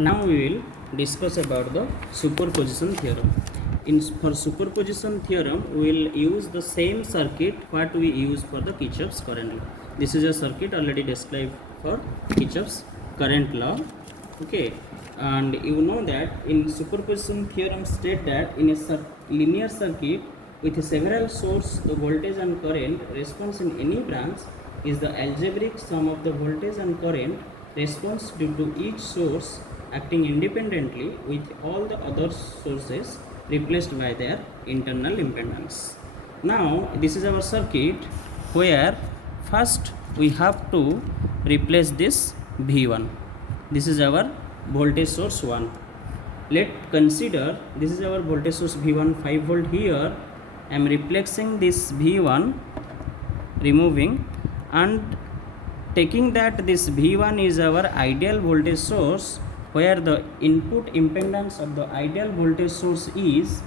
Now we will discuss about the superposition theorem. For superposition theorem, we will use the same circuit what we use for the Kirchhoff's current law. This is a circuit already described for Kirchhoff's current law. Okay, and you know that in superposition theorem state that in a linear circuit with several sources, the voltage and current response in any branch is the algebraic sum of the voltage and current response due to each source acting independently with all the other sources replaced by their internal impedance. Now this is our circuit where first we have to replace this V1. This is our voltage source 1. Let's consider this is our voltage source V1 5 volt. Here I am replacing this V1, removing and taking that this V1 is our ideal voltage source where the input impedance of the ideal voltage source is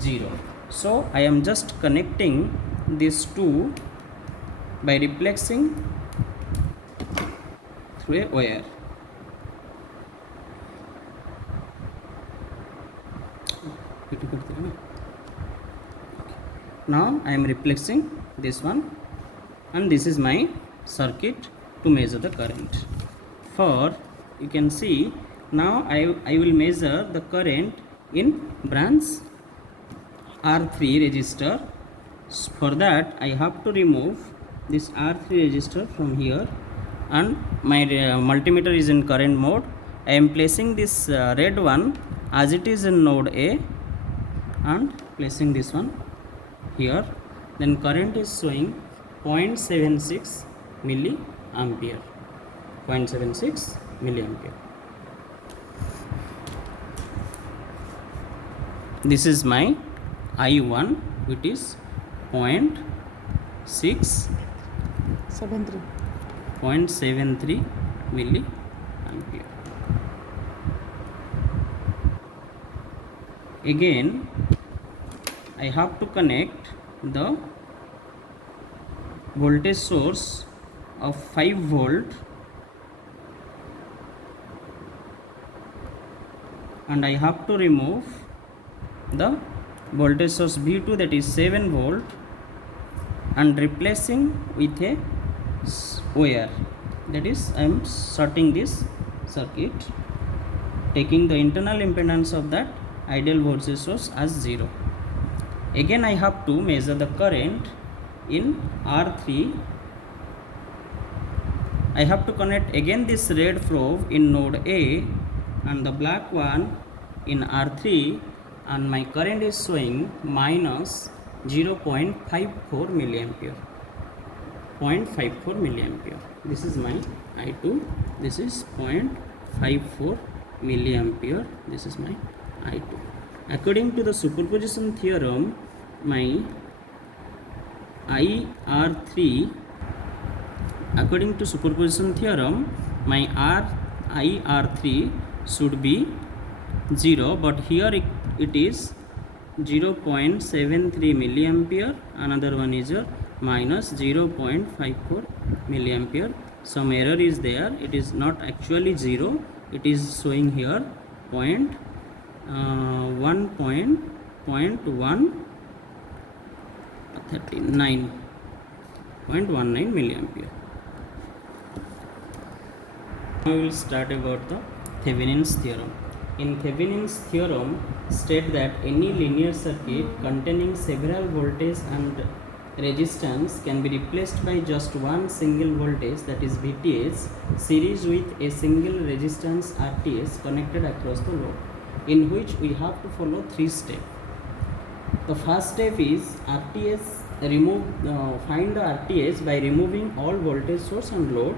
0. So I am just connecting these two by replacing through a wire. Now I am replacing this one, and this is my circuit to measure the current. For you can see now I will measure the current in branch R3 resistor. For that I have to remove this R3 resistor from here, and my multimeter is in current mode. I am placing this red one as it is in node A and placing this one here. Then current is showing 0.76 milliampere. 0.76 milliampere. This is my I1, which is 0.73 milliampere. Again I have to connect the voltage source of 5 volt and I have to remove the voltage source V2, that is 7 volt, and replacing with a wire, that is I am shorting this circuit, taking the internal impedance of that ideal voltage source as 0. Again I have to measure the current in R3. I have to connect again this red probe in node A and the black one in R3, and my current is showing minus 0.54 milliampere. 0.54 milliampere. This is my I2. This is 0.54 milliampere. This is my I2. According to the superposition theorem, my IR3, according to superposition theorem, my IR3 should be 0, but here it is 0.73 milliampere. Another one is minus 0.54 milliampere. Some error is there. It is not actually 0. It is showing here 1.139 milliampere. Now we will start about the Thevenin's theorem. In Thevenin's theorem state that any linear circuit containing several voltage and resistance can be replaced by just one single voltage, that is VTH, series with a single resistance RTH connected across the load, in which we have to follow 3 steps. The first step is RTH, find the RTH by removing all voltage source and load.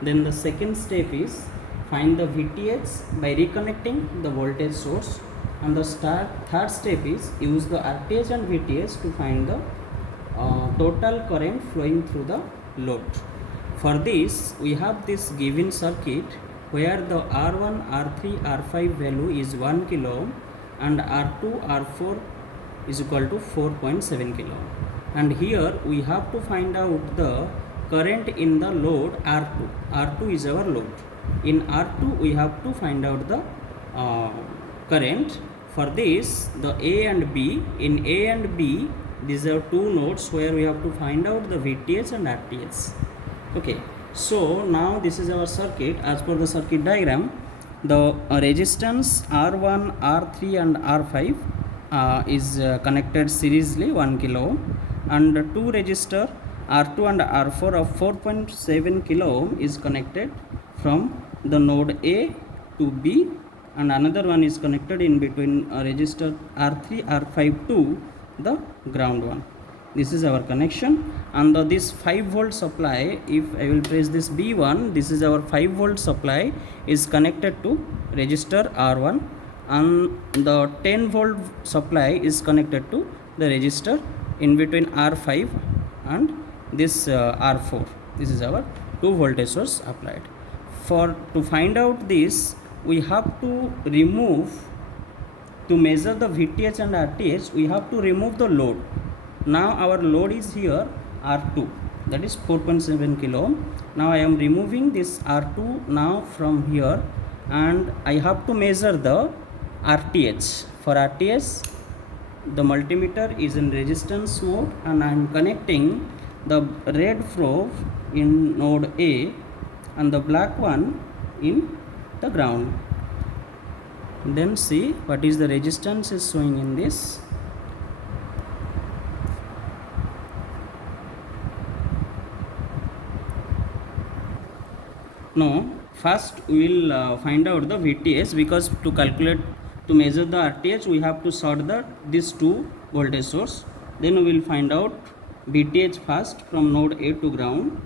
Then the second step is find the VTH by reconnecting the voltage source, and the third step is use the RTH and VTH to find the total current flowing through the load. For this we have this given circuit where the R1, R3, R5 value is 1 kilo ohm and R2, R4 is equal to 4.7 kilo ohm. And here we have to find out the current in the load R2. R2 is our load. In R2 we have to find out the current. For this, the A and B, in A and B, these are two nodes where we have to find out the VTH and RTH. Okay, so now this is our circuit. As per the circuit diagram, the resistance R1, R3 and R5 is connected seriously 1 kilo ohm, and two resistor R2 and R4 of 4.7 kilo ohm is connected from the node A to B, and another one is connected in between resistor R3, R5 to the ground one. This is our connection, and this 5 volt supply, if I will press this B1, this is our 5 volt supply is connected to resistor R1, and the 10 volt supply is connected to the resistor in between R5 and this R4. This is our 2 voltage source applied. To find out this, we have to measure the VTH and RTH, we have to remove the load. Now our load is here R2, that is 4.7 kilo ohm. Now I am removing this R2 now from here, and I have to measure the RTH. For RTH, the multimeter is in resistance mode, and I am connecting the red probe in node A and the black one in the ground. Then see what is the resistance is showing in this. Now first we will find out the VTH, because to measure the RTH we have to sort these two voltage source. Then we will find out VTH first from node A to ground,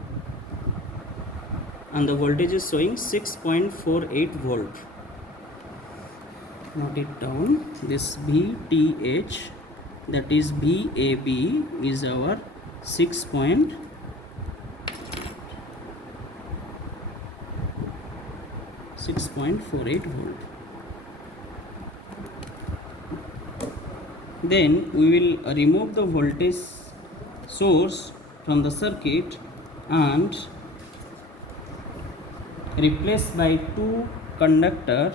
and the voltage is showing 6.48 volt. Note it down. This VTH, that is VAB, is our 6.48 volt. Then we will remove the voltage source from the circuit and replace by two conductor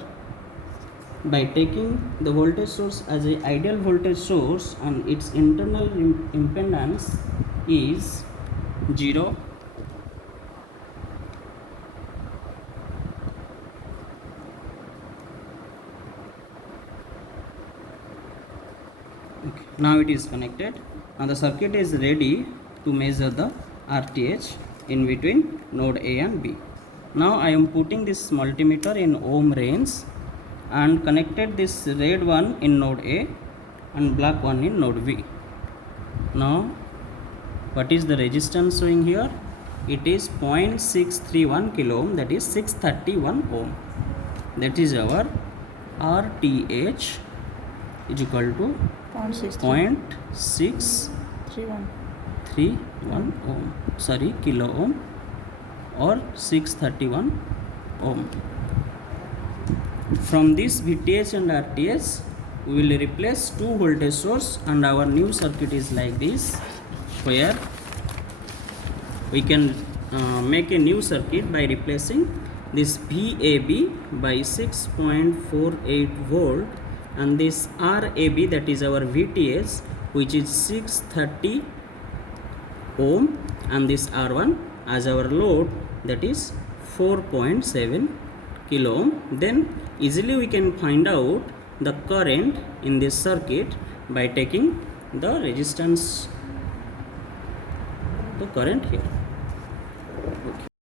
by taking the voltage source as a ideal voltage source, and its internal impedance is 0. Okay. Now it is connected, and the circuit is ready to measure the RTH in between node A and B. Now I am putting this multimeter in ohm range and connected this red one in node A and black one in node B. Now what is the resistance showing here? It is 0.631 kilo ohm, that is 631 ohm. That is our RTH is equal to 0.631 ohm, sorry, kilo ohm, or 631 ohm. From this VTH and RTH, we will replace two voltage source, and our new circuit is like this, where we can make a new circuit by replacing this VAB by 6.48 volt, and this RAB, that is our VTH, which is 630 ohm, and this R1 as our load, that is 4.7 kilo ohm. Then easily we can find out the current in this circuit by taking the resistance, the current here. Okay.